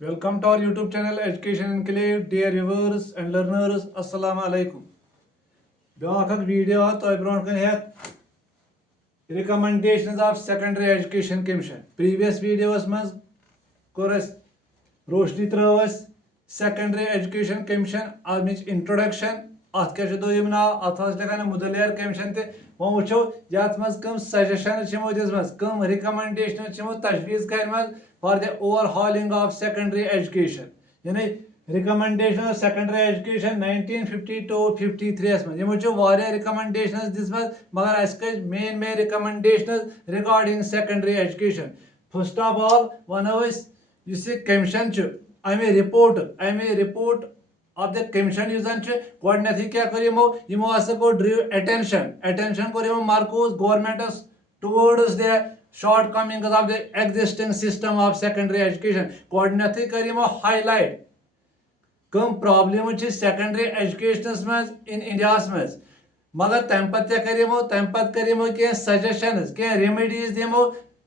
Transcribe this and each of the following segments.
Welcome to our YouTube channel Education Enclave, dear viewers and learners. Assalamu alaikum. Beak video to bron kan het recommendations of Secondary Education Commission. Previous videos mans kores Roshni त्रवस Secondary Education Commission आमिच introduction अत क्या दोयम नाव अत लिखान Mudaliar commission ते वो वो यथ मज कम suggestion this come recommendation तजवीज़ कर for the overhauling of secondary education यानी recommendation of secondary education 1952-53 में यमो जो वारिया recommendations दिस मगर अस main recommendations regarding secondary education. First of all वनो इस commission अमे report of the commission गोडनथी क्या कर यमो हसा को ड्रीव attention को यमो marcos government towards the shortcomings of the existing system of secondary education. Goडनथी कर यमो highlight कम प्रॉब्लम secondary education मज in India मज मगर तम पत कर यमो के suggestions के remedies दिमो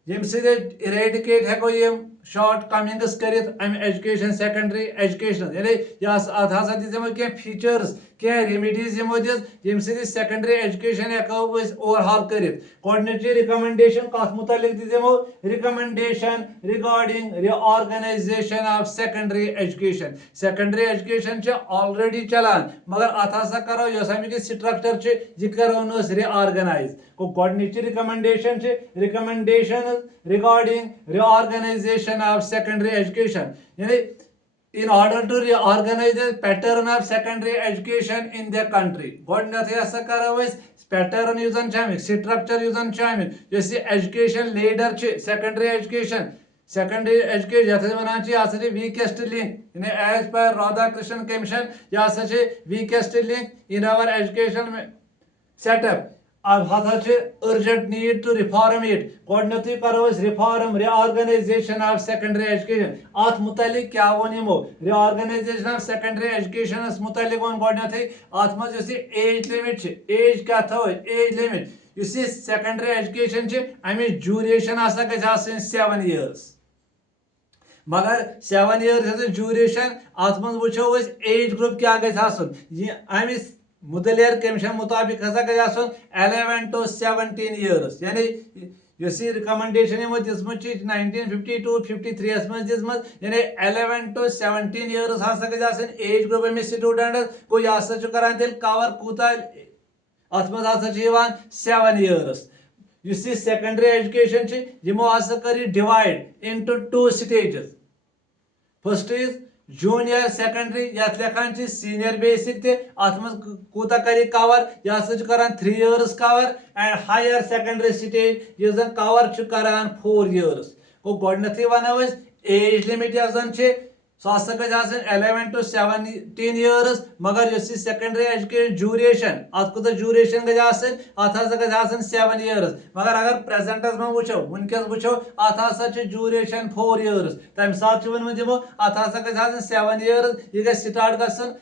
यम से eradicate हेको यम shortcomings करित education secondary education यानी यास हसा दिमो के features के remedies यमो दिस यम से secondary education हेको overhaul करित कोऑर्डिनेटरी recommendation कथ मुतालिक दिमो recommendation regarding reorganization of secondary education. Secondary education already चलान मगर अथ हसा करो यस अमिक structure यह करो reorganize को कोऑर्डिनेटरी recommendation regarding reorganization of secondary education यानी in order to reorganize the pattern of secondary education in the country. गोडनथी हसा करो pattern यूजन चामिक structure यूजन चामिक जैसे education leader secondary education यथ वनान यह weakest link as per Radhakrishnan Commission यह weakest link in our education setup. अब हथा urgent need to reform it. गोडनथी करो reform reorganization of secondary education. अत मुतालिक क्या वन यमो reorganization of secondary education मुतालिक वन गोडनथी अत मज age limit age क्या थो age limit इस secondary education अमिच duration आसा गछ 7 years मगर 7 years duration अत मज वुचो age group क्या गछ अमिच मुदलियर कमीशन मुताबिक हसा गज 11 to 17 years यानी यसी रिकमेंडेशन यमो दिसमत 1952-53 मज दिसमत यानी 11 to 17 years हसा गज एज ग्रुप अमिस स्टूडेंट को यह हसा करान तेल कवर कूता अत मज हसा 7 years यसी सेकेंडरी एजुकेशन यमो हसा कर divide into 2 stages. First is junior secondary यथ लिखान सीनियर बेसिक ते अत मज कूता कर कवर यह 3 years cover and higher secondary stage यह कवर करान 4 years को गोडनथी वनो एज लिमिट सह 11 to 17 years मगर सेकेंडरी एजुकेशन ड्यूरेशन अत कूत ड्यूरेशन गज अत 7 years मगर अगर प्रेजेंटस में वो वनकस वो अत हसा ड्यूरेशन 4 years तम सात वनमुत यमो अत हसा गज 7 years यह गज स्टार्ट गसन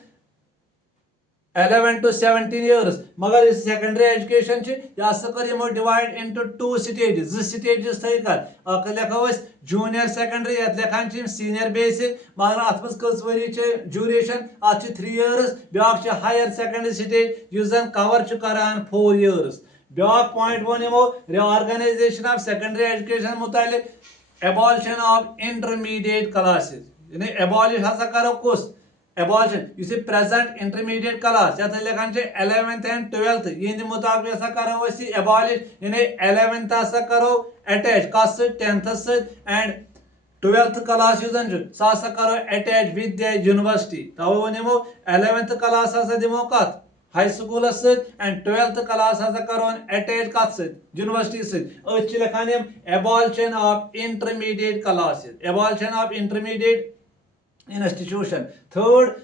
11 to 17 years मगर इस सेकेंडरी एजुकेशन यह कर यमो डिवाइड इनटू 2 stages 2 stages थी कर लिखो जूनियर सेकेंडरी यथ लिखान सीनियर बेसिक मगर अत मज कस वरी ड्यूरेशन अत 3 years ब्याक हायर सेकेंडरी स्टेज इस कवर करान 4 years. ब्याक पॉइंट वो यमो रिऑर्गनाइजेशन ऑफ सेकेंडरी एजुकेशन मुतालिक एबॉलिशन ऑफ इंटरमीडिएट क्लासेस यानी एबॉलिश हसा करो कुस एबॉलिशन इस प्रेजेंट इंटरमीडिएट क्लास यथ लिखान 11th and 12th यह मुताबिक हसा करो एबॉलिश यानी 11th हसा करो attach cos 10th and 12th class सह हसा करो अटैच विद द यूनिवर्सिटी तवे वन 11th क्लास हसा दिमो कत high school and 12th class हसा करो अटैच कत यूनिवर्सिटी अच लिखान abolition of intermediate classes abolition of intermediate institution. Third,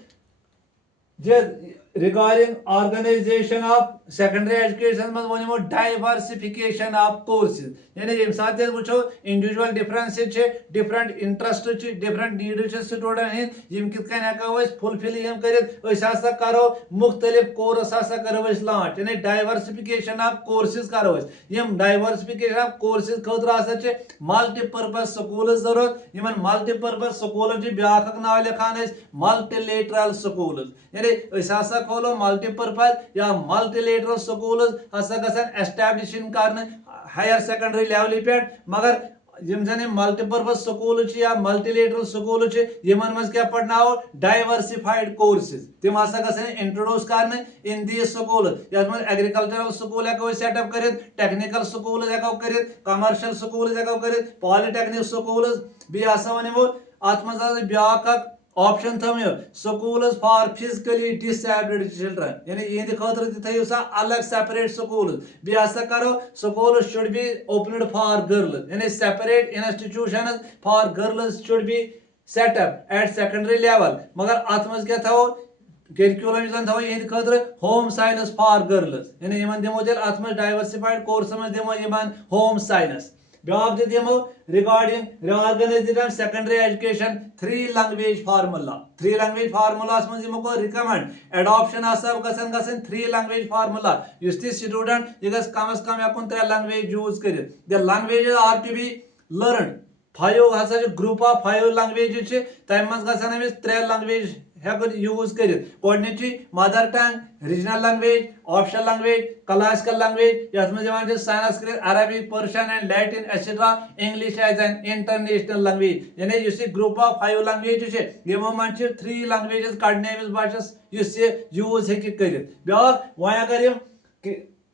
regarding organization of secondary education में वो diversification of courses यानी ये साथ ही वो individual differences चे different interests चे different needs चे student हैं जिम कित कहीं ना वो fulfill हम करें वो ऐसा करो मुख्तलिफ course ऐसा करो वो launch यानी diversification of courses करो ये diversification of courses खौतर आसा चे multi-purpose schools जरूरत ये मन multi-purpose schools जी ब्याह का नाम लिखाना है multilateral schools यानी ऐसा खोलो मल्टीपर्पज या मल्टीलेटरल स्कूल्स हसा गसन एस्टैब्लिशिंग करने हायर सेकेंडरी लेवल पे मगर यम जने मल्टीपर्पज स्कूल या मल्टीलेटरल स्कूल यमन मज क्या पढ़नाओ डाइवर्सिफाइड कोर्सेस तिम हसा गसन इंट्रोड्यूस करने इन दी स्कूल यस मज एग्रीकल्चरल स्कूल हको सेटअप करित टेक्निकल स्कूल हको करित कमर्शियल स्कूल हको करित पॉलिटेक्निक स्कूल भी हसा वनिमो अत मज ब्याक ऑप्शन थमियो schools for physically disabled children यानी ये खतर थयो सा अलग सेपरेट स्कूल्स बी हसा करो schools should be opened for girls यानी separate institutions for girls should be set up at secondary level मगर अत मज क्या थो करिकुलम जन थो ये खतर होम साइंस फॉर गर्ल्स यानी यमन दिमो तेल अत मज डाइवर्सिफाइड कोर्स मज दिमो यमन होम साइंस ब्याक दिमो regarding reorganization of secondary education 3 language formulas मज दिमो को recommend adoption Asab गसन 3 language formula use ती student ये गस कम से कम यकुन 3 language यूज करित the languages are to be learned 5 हसा group of 5 languages तम मज गसन अमिस 3 language हेकन यूज करित गोडनेची mother tongue regional language optional language classical language यस में जवान Sanskrit Arabic Persian and Latin etcetera English as an international language यानी युस ग्रुप ऑफ 5 लैंग्वेजेस छे यमो मन 3 लैंग्वेजेस कड़ने मिस बाचस युस यूज हेकि करित ब्याक वय अगर यम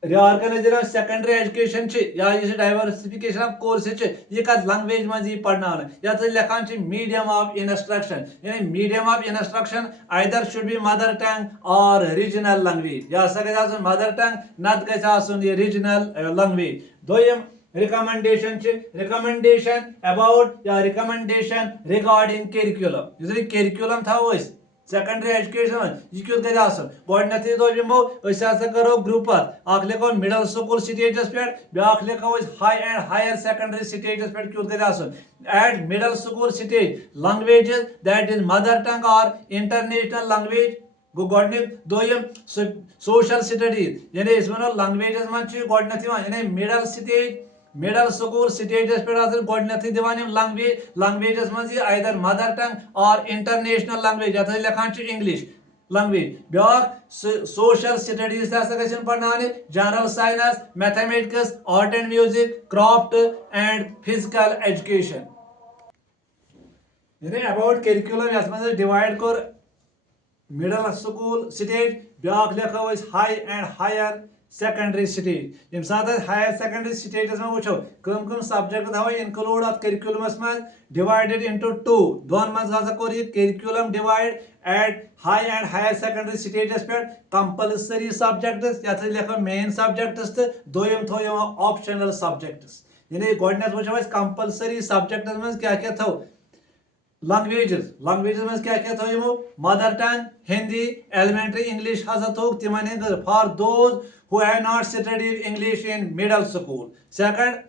reorganization of secondary education या ये diversification of courses ये कत language में जी पढ़ना है या तो लिखान medium of instruction यानी medium of instruction either should be mother tongue or regional language या सके जासन mother tongue नत गए जासन ये regional language Doyam recommendation about या recommendation regarding curriculum जिसमें curriculum था वो सेकेंडरी एजुकेशन यह क्यों गए आसन गोडनथि दो यमो अस हसा करो ग्रुप अख लिखो मिडल स्कूल स्टेजस पे ब्याख लिखो high and higher secondary stages पे क्यों गए आसन at middle school stage languages that is mother tongue और इंटरनेशनल लैंग्वेज गो गोडनिक दोयम सोशल स्टडीज यानी इस वनो लैंग्वेजेस मन छ गोडनथि यानी मिडल स्कूल स्टेजस पे गोडनथि दिवान लैंग्वेजेस मज आइदर मदर टंग और इंटरनेशनल लैंग्वेज यथ लिखान इंग्लिश लैंग्वेज ब्याक सोशल स्टडीज गन पढ़ाने general science mathematics art and music craft and physical education यानी अबाउट करिकुलम यस मज डिवाइड कर मिडल स्कूल स्टेज ब्याक लिखो high and higher secondary stage यम साथ हायर सेकेंडरी स्टेजस में वो कम सब्जेक्ट थो इनक्लूड अत करिकुलमस मज डिवाइडेड इनटू 2 दोन मज हसा कोर ये curriculum divide at high and higher secondary stages पे कंपल्सरी सब्जेक्ट्स यथ लिखो मेन सब्जेक्ट्स तो दोयम थो ऑप्शनल सब्जेक्ट्स यानी गोडनेस वो कंपल्सरी सब्जेक्ट्स मज क्या क्या थो लैंग्वेजेस में क्या क्या थो यमो mother tongue Hindi elementary English हसा थो तिमन for those who have not studied English in middle school. Second,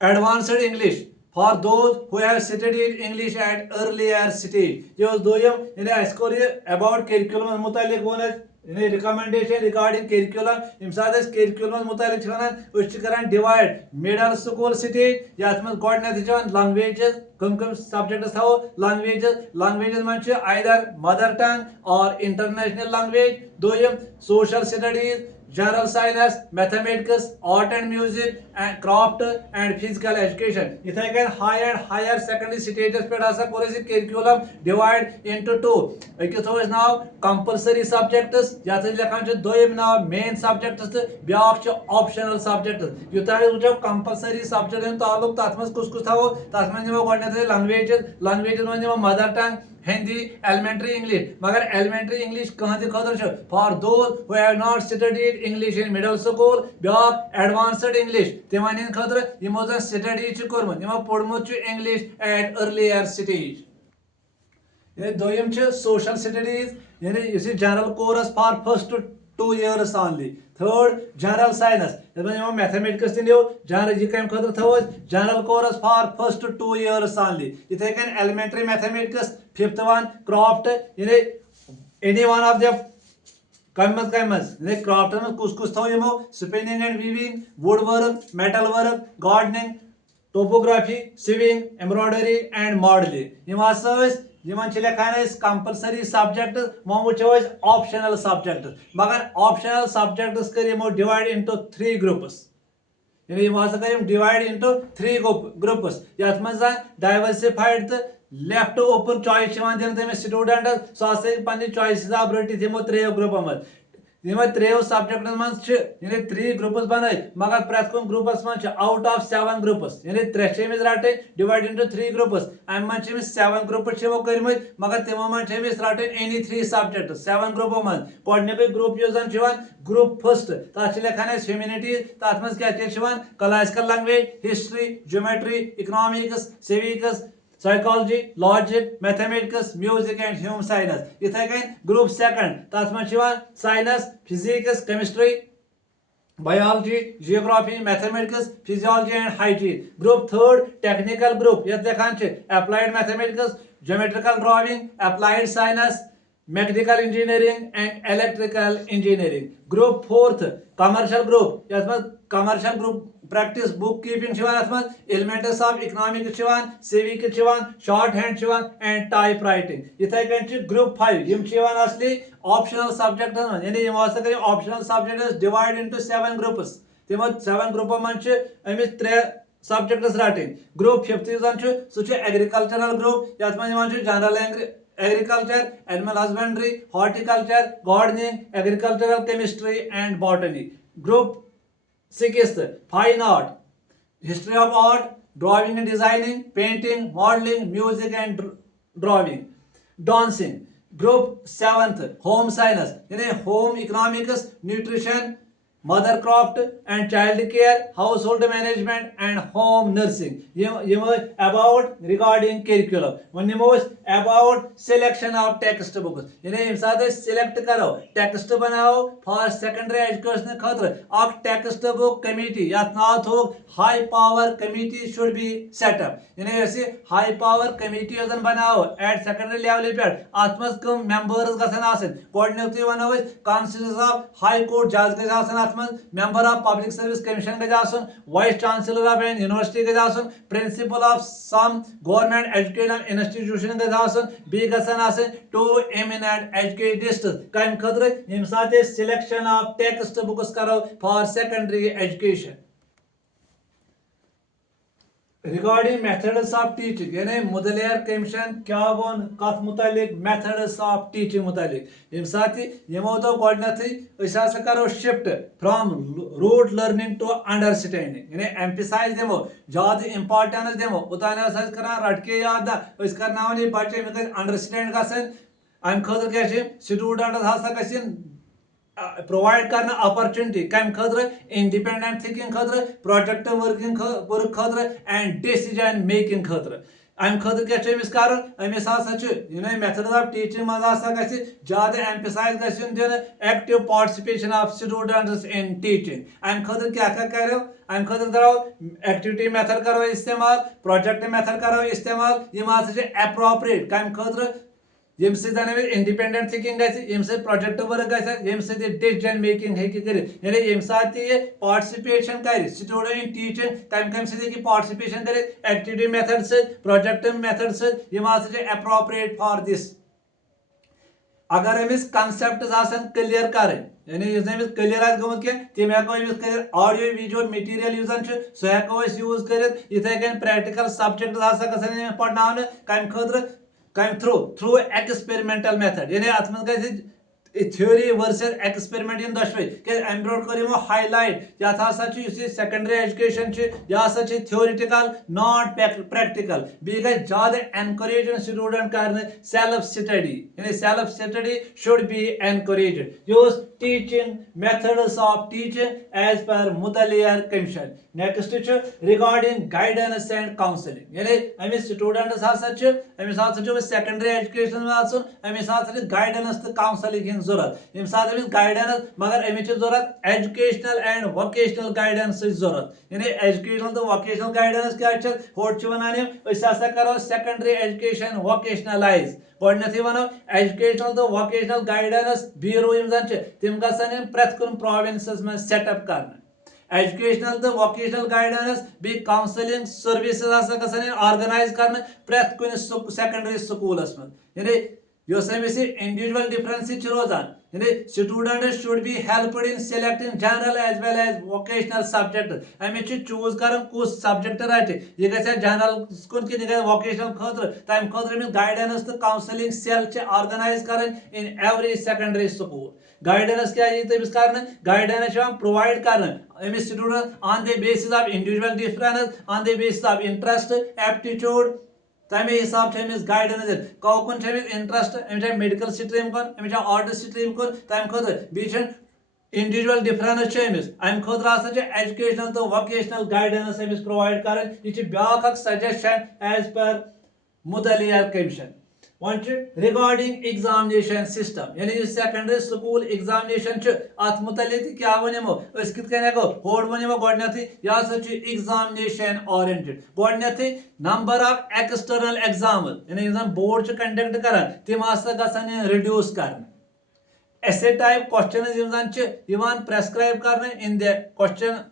advanced English for those who have studied English at earlier stage. ये उस दोयम यानी इसको ये about curriculum मुतालिक बोना यानी recommendation regarding curriculum इम्साद इस curriculum मुतालिक चलना उस चीज़ divide middle school stage या इसमें कोड नहीं चलन languages कम subjects था वो languages में चे either mother tongue or international language Doyam social studies general science, mathematics, art and music, and craft and physical education. इथे क्या higher secondary stages पे डासा कोरे से curriculum divide into 2. एक तो इस नाव compulsory subjects या तो लिखान जो दो ये नाव main subjects तो ब्याक जो optional subjects. युद्ध है जो compulsory subject हैं तो आप लोग तात्मस कुछ था वो तात्मस जो वो करने थे languages में जो mother tongue Hindi elementary English मगर एलिमेंट्री इंग्लिश कहाँ से खतर for those who have not studied English in middle school ब्याक एडवांस्ड इंग्लिश तिमन खतर यमो जन स्टडी कोर्मुत यमो पढ़मुत इंग्लिश एट अर्लियर स्टेज यानी दोयम सोशल स्टडीज यानी general course for first 2 years only. Third general science mathematics general यह कम खतर थो general course for first 2 years only. इथे कन elementary mathematics fifth one craft यानी any one of the craft कुस थो यमो spinning and weaving wood work metal work gardening topography sewing embroidery and modelling लेखान कंपलसरी सब्जेक्ट वो वो optional subject मगर ऑप्शनल सब्जेक्ट्स कर डिवाइड इनटू 3 ग्रुप्स यानी डिवाइड इनटू 3 ग्रुप्स ये डाइवर्सिफाइड तो लेफ्ट ओपन चॉइस दिन स्टूडेंट सह पे चॉइस हिसाब रट यमो 3 ग्रुप मज 3 सब्जेक्ट मज 3 ग्रुप्स बन मगर प्रत कुन ग्रुपस मज आउट ऑफ 7 ग्रुप्स यानी 3 रटे डिवाइड इनटू 3 ग्रुप्स अम मज 7 ग्रुप्स कर्म मगर तिमो मज रटन एनी 3 सब्जेक्ट 7 ग्रुपो मज गोडनिक ग्रुप ग्रुप फर्स्ट तथ लेखान ह्यूमैनिटीज तथ मज क्या classical language history geometry economics civics psychology logic mathematics music and human science इथे कन ग्रुप सेकंड तथ मज science physics chemistry biology geography mathematics physiology and hygiene group third technical group ये देखान applied mathematics geometrical drawing applied science mechanical engineering and electrical engineering group fourth commercial group commercial group practice book keeping elements of economics civics shorthand and typewriting इथे कन group 5 असली optional subject यानी optional subject divide into 7 groups तिमो 7 ग्रुपो मज अमिस 3 subjects रटिन group 5 agricultural group ये general agriculture animal husbandry horticulture gardening agricultural chemistry and botany group 6 fine art history of art drawing and designing painting modelling music and drawing dancing group 7 home science यानी home economics nutrition mother craft and child care household management and home nursing about regarding curriculum वो about selection of text books यानी सात select करो text बनाओ for secondary education खतर text book committee ये नाव थो high power committee should be set up यानी high power committee बनाओ एट सेकेंडरी लेवल पे अत मज कम मेंबर्स गसन गोडनुक वनो कॉन्स्टिट्यूशन ऑफ हाई कोर्ट जज गज member of public service commission गज vice chancellor of an university गज principal of some government education institution गज बी गसन 2 एमिनेंट एजुकेटिस्ट कम खतर यम साथ सिलेक्शन ऑफ टेक्स्ट बुक्स करो for secondary education regarding methods of teaching यानी मुदलियर कमीशन क्या वो कत मुतालिक मेथड्स ऑफ टीचिंग मुतालिक यम साथ यमो तो गोडनथी करो shift from rote learning to understanding यानी एम्फसाइज दिमो ज्यादा इंपॉर्टेंस दिमो उतान कर रटके याद करना बच्चे अंडरस्टैंड गसन अम खतर क्या स्टूडेंट हसा गन प्रोवाइड करना अपॉर्चुनिटी कम खतर इंडिपेंडेंट थिंकिंग खतर प्रोजेक्ट वर्क खतर एंड डिसीजन मेकिंग खतर अम खतर क्या कर मेथड ऑफ टीचिंग मज ज्यादा एम्फसाइज दिन active participation of students in teaching अम खतर क्या करो अम खतर करो एक्टिविटी मेथड करो इस्तेमाल प्रोजेक्ट मेथड करो इस्तेमाल एप्रोप्रिएट कम खतर यम इंडिपेंडेंट थिंकिंग प्रोजेक्ट वर्क यम डिसीजन मेकिंग यानी यम साथ पार्टिसिपेशन कर student in teaching come participation कर एक्टिविटी मेथड से प्रोजेक्ट मेथड से एप्रोप्रिएट फॉर दिस अगर अमिस कॉन्सेप्ट क्लियर कर यानी क्लियर गोमुत तम हेको ऑडियो विजुअल मटीरियल यूजन सह हेको यूज कर इथे कन प्रैक्टिकल सब्जेक्ट गन पढ़ना कम खतर कम थ्रू एक्सपेरिमेंटल मेथड यानी अत मज थ्योरी वर्सेस एक्सपेरिमेंट इन दशवे क्या अम ब्रो कर हाईलाइट ये सेकेंडरी एजुकेशन यह थ्योरिटिकल नॉट प्रैक्टिकल बी ज्यादा एनकरेज स्टूडेंट कर सेल्फ स्टडी यानी self study should be encourage teaching methods of teaching as per Mudaliar Commission. Next regarding guidance and counseling. यानी हमें students हमें secondary education में आसुन हमें guidance तो counseling की जरूरत यम साथ हमें guidance मगर हमें जरूरत educational and vocational guidance की जरूरत यानी educational तो vocational guidance क्या है होट च वनाने ऐसा करो secondary education vocationalize गोडनथी वनो educational तो vocational guidance bureau यम जन तिम गसन प्रत कुन provinces में set up करना एजुकेशनल तो वोकेशनल गाइडेंस भी काउंसलिंग सर्विसेज आसा गसन ऑर्गेनाइज करना प्रत कुन सेकेंडरी स्कूलस में यानी योस अमिस इंडिविजुअल डिफरेंस रोजान यानी students should be helped in selecting general as well as vocational subject अमिस चूज कर कुछ सब्जेक्ट रटे ये गसे जनरल कुन कि गसे वोकेशनल खतर तम खतर अमिस गाइडेंस तो काउंसलिंग सेल ऑर्गेनाइज करन in every secondary school guidance क्या है तमिस करना गाइडेंस प्रोवाइड करना अमिस student on the basis of individual difference on the basis of interest aptitude तमे हिसाब से अमिस गाइडेंस कौकुन इंटरेस्ट अमिस मेडिकल स्ट्रीम कुन अमिस आर्ट्स स्ट्रीम कुन तम खतर बी इंडिविजुअल डिफरेंस अमिस अम खतर आसा एजुकेशनल तो वोकेशनल गाइडेंस अमिस प्रोवाइड कर यह ब्या suggestion as per Mudaliar commission वन रिगार्डिंग एग्जामिनेशन सिस्टम यानी सेकेंडरी स्कूल एग्जामिनेशन अत मुतलिक क्या वनमो कित होड़ वनमो गोडनथी यह एग्जामिनेशन ओरिएंटेड गोडनथी नंबर ऑफ एक्सटर्नल एग्जाम यानी बोर्ड कंडक्ट कर तिम गसन रिड्यूस कर ऐसे टाइप क्वेश्चन प्रेस्क्राइब कर इन द क्वेश्चन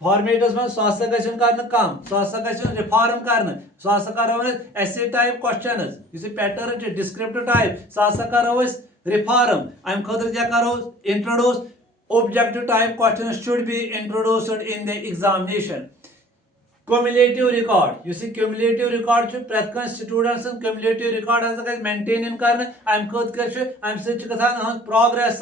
फॉर्मेटस में सह कर कम सह रिफॉर्म कर सह करो ऐसे type question pattern descriptive type सह करो रिफॉर्म अम खतर क्या करो introduce objective type question should be introduced in the examination cumulative record cumulative record प्रत स्टूडेंट्स क्युमुलेटिव रिकॉर्ड मेंटेन कर अम खतर progress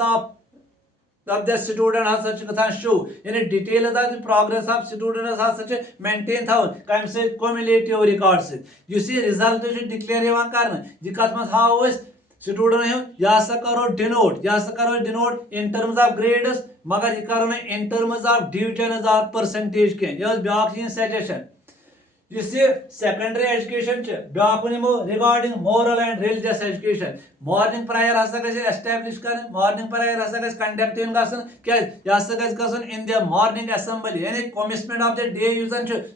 of the student has such a show in a detail of the progress of student has such a maintain thought come say cumulative records you see result should declare evan karna jikas mas how is student है या सा करो denote in terms of grades मगर ये करो in terms of divisions or percentage के यह ब्याक चीज सजेशन सेकेंडरी एजुकेशन ब्याक regarding moral and religious education morning prayer establish कर morning prayer conduct in the morning assembly यानी कमिटमेंट ऑफ द डे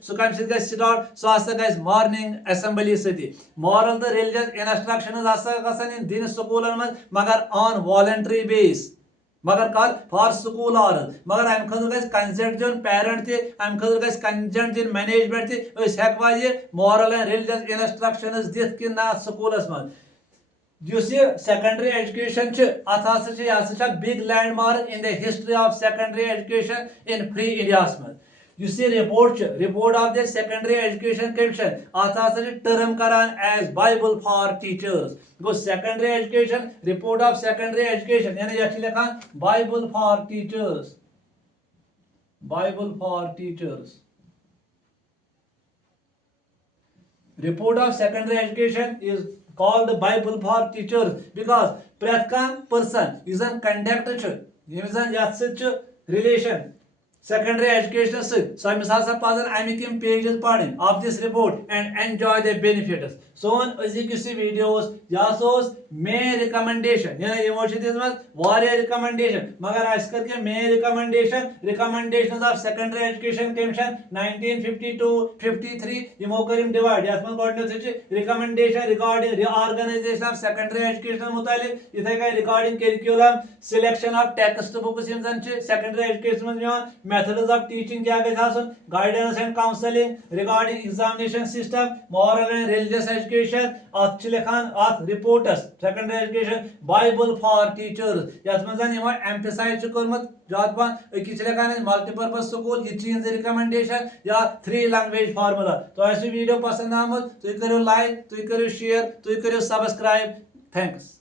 सह स्टार्ट सह मॉर्निंग असेंबली सती मॉरल तो रिलीजियस इंस्ट्रक्शन दिन स्कूल मगर ऑन वॉलंटरी बेस मगर कर फॉर स्कूल आवर्स मगर अम खतर कंसेंट दिन पेरेंट तम खतर कंसेंट दिन मैनेजमेंट हेकवा यह मॉरल एंड रिलीजियस इंस्ट्रक्शन दिख कि ना स्कूलस मज सेकेंडरी एजुकेशन अत big landmark in the history of secondary education in free India मज report of the secondary education commission अत टर्म करान एज बाइबल फॉर टीचर्स गो secondary education report of secondary education यानी यह लिखान Bible for teachers report of secondary education is called Bible for teachers because प्रत person is conduct relation secondary education so अमिक pages पढ़ of this report and enjoy the benefits सोन अजिक videos यह main recommendation recommendation मगर main recommendations of secondary education commission 1952-53 divide recommendation regarding reorganization of secondary education regarding curriculum selection of textbooks secondary education methods of teaching guidance and counseling regarding examination system moral and religious education reporters secondary education Bible for teachers emphasize multi-purpose school recommendation या 3 language formula तो ऐसी video पसंद आमद तो करो like तो करो share तो करो सब्सक्राइब थैंक्स